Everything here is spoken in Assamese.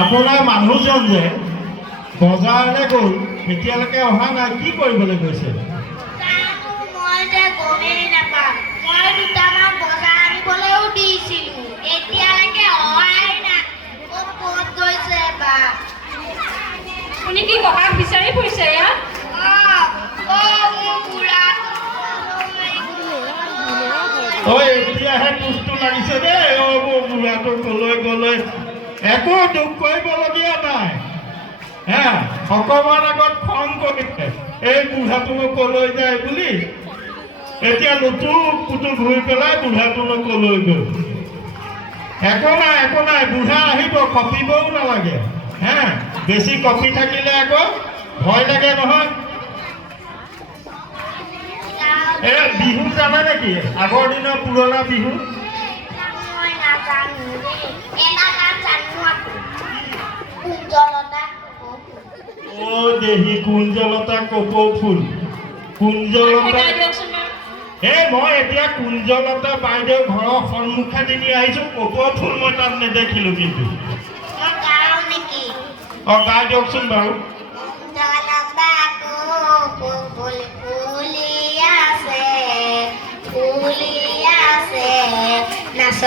আপোনাৰ মানুহজন যে বজাৰলৈ গ'ল এতিয়ালৈকে অহা নাই, কি কৰিবলৈ গৈছে? মই যে গমেই নাপাওঁ। মই দুটামান বজাৰ আনিবলৈও দিছিলোঁ, এতিয়ালৈকে অহাই নাই। ক'ত গৈছে বা? আপুনি কি ককাক বিচাৰি ফুৰিছে ইয়াত? মোৰ বুঢ়া এতিয়াহে দুখটো লাগিছে দেই। মোৰ বুঢ়াটো কলৈ গ'লৈ একো দুখ কৰিবলগীয়া নাই। অকমান আগত খং কৰিছে এই বুঢ়াটোনো কলৈ যায় বুলি, এতিয়া লুতুক পুতুক ঘূৰি পেলাই বুঢ়াটোনো কলৈ গ'ল। একো নাই, বুঢ়া আহিব, কঁপিবও নালাগে। বেছি কঁপি থাকিলে আকৌ ভয় লাগে নহয়। বিহু জানে নেকি? আগৰ দিনৰ পুৰণা বিহু? মই নাজানো দেই। এটা গান জানো আকৌ, কুঞ্জলতা দেহি কুঞ্জলতা কপৌ ফুল। কুঞ্জলতা মই এতিয়া কুঞ্জলতা বাইদেউ ঘৰৰ সন্মুখেদি নি আহিছোঁ। কপৌ ফুল মই তাত নেদেখিলোঁ কিন্তু। মই গাওঁ নেকি? গাই দিয়কচোন বাৰু। কুঞ্জলতা